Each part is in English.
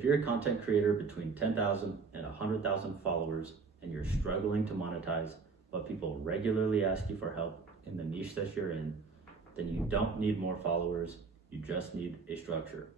If you're a content creator between 10,000 and 100,000 followers and you're struggling to monetize, but people regularly ask you for help in the niche that you're in, then you don't need more followers, you just need a structure.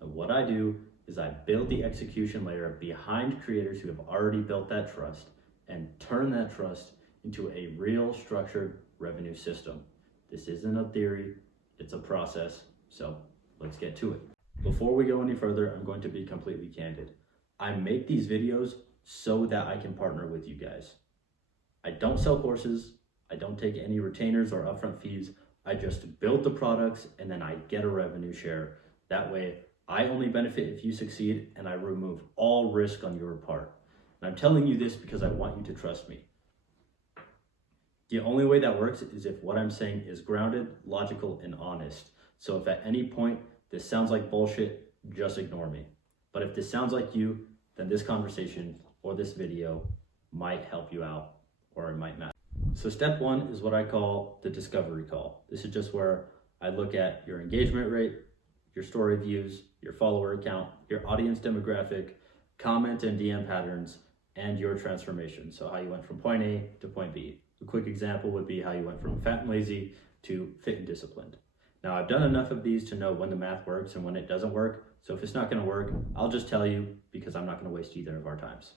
And what I do is I build the execution layer behind creators who have already built that trust and turn that trust into a real structured revenue system. This isn't a theory, it's a process, so let's get to it. Before we go any further, I'm going to be completely candid. I make these videos so that I can partner with you guys. I don't sell courses, I don't take any retainers or upfront fees. I just build the products and then I get a revenue share. That way, I only benefit if you succeed and I remove all risk on your part. And I'm telling you this because I want you to trust me. The only way that works is if what I'm saying is grounded, logical, and honest. So if at any point this sounds like bullshit, just ignore me. But if this sounds like you, then this conversation or this video might help you out or it might matter. So step one is what I call the discovery call. This is just where I look at your engagement rate, your story views, your follower count, your audience demographic, comment and DM patterns, and your transformation. So how you went from point A to point B. A quick example would be how you went from fat and lazy to fit and disciplined. Now I've done enough of these to know when the math works and when it doesn't work. So if it's not gonna work, I'll just tell you because I'm not gonna waste either of our times.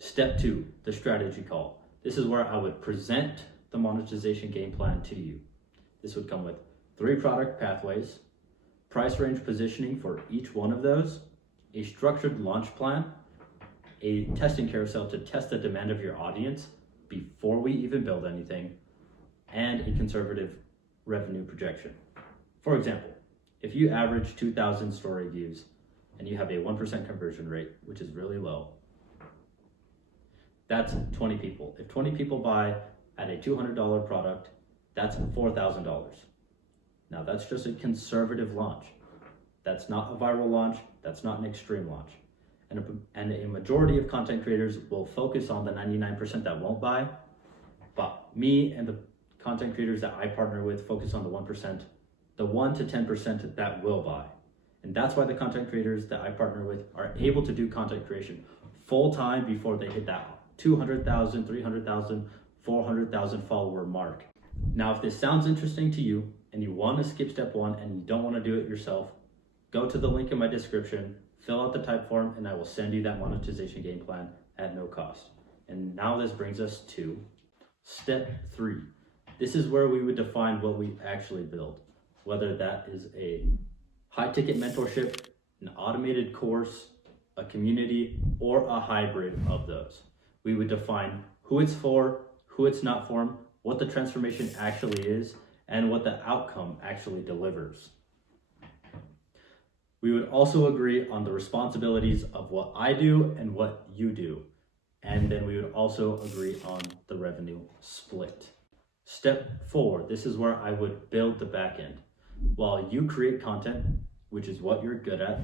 Step two, the strategy call. This is where I would present the monetization game plan to you. This would come with 3 product pathways, price range positioning for each one of those, a structured launch plan, a testing carousel to test the demand of your audience before we even build anything, and a conservative revenue projection. For example, if you average 2,000 story views and you have a 1% conversion rate, which is really low, that's 20 people. If 20 people buy at a $200 product, that's $4,000. Now that's just a conservative launch. That's not a viral launch, that's not an extreme launch. And a majority of content creators will focus on the 99% that won't buy, but me and the content creators that I partner with focus on the 1%, the 1 to 10% that will buy. And that's why the content creators that I partner with are able to do content creation full time before they hit that 200,000, 300,000, 400,000 follower mark. Now, if this sounds interesting to you and you want to skip step 1 and you don't want to do it yourself, go to the link in my description, fill out the type form, and I will send you that monetization game plan at no cost. And now this brings us to step 3. This is where we would define what we actually build, whether that is a high-ticket mentorship, an automated course, a community, or a hybrid of those. We would define who it's for, who it's not for, what the transformation actually is, and what the outcome actually delivers. We would also agree on the responsibilities of what I do and what you do. And then we would also agree on the revenue split. Step 4, this is where I would build the backend. While you create content, which is what you're good at,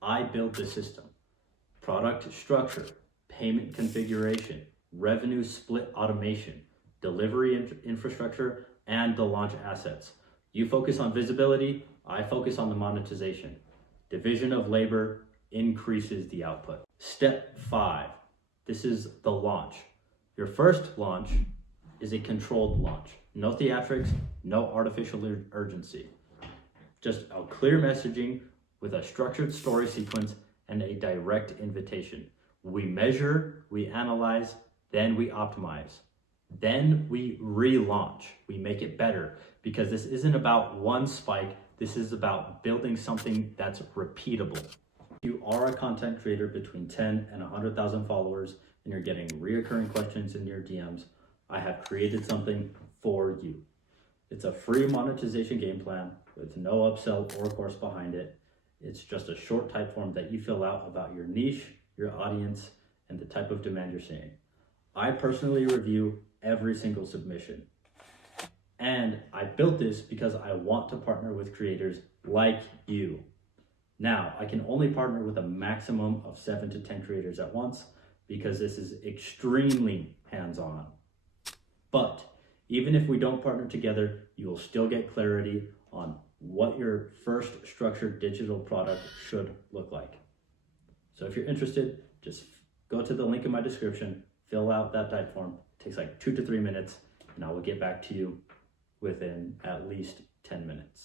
I build the system. Product structure, payment configuration, revenue split automation, delivery infrastructure, and the launch assets. You focus on visibility, I focus on the monetization. Division of labor increases the output. Step 5, this is the launch. Your first launch is a controlled launch. No theatrics, no artificial urgency. Just a clear messaging with a structured story sequence and a direct invitation. We measure, we analyze, then we optimize. Then we relaunch, we make it better, because this isn't about one spike, this is about building something that's repeatable. If you are a content creator between 10 and 100,000 followers and you're getting reoccurring questions in your DMs, I have created something for you. It's a free monetization game plan with no upsell or course behind it. It's just a short type form that you fill out about your niche, your audience, and the type of demand you're seeing. I personally review every single submission. And I built this because I want to partner with creators like you. Now, I can only partner with a maximum of 7 to 10 creators at once because this is extremely hands-on. But even if we don't partner together, you will still get clarity on what your first structured digital product should look like. So if you're interested, just go to the link in my description, fill out that type form. It takes like 2 to 3 minutes, and I will get back to you within at least 10 minutes.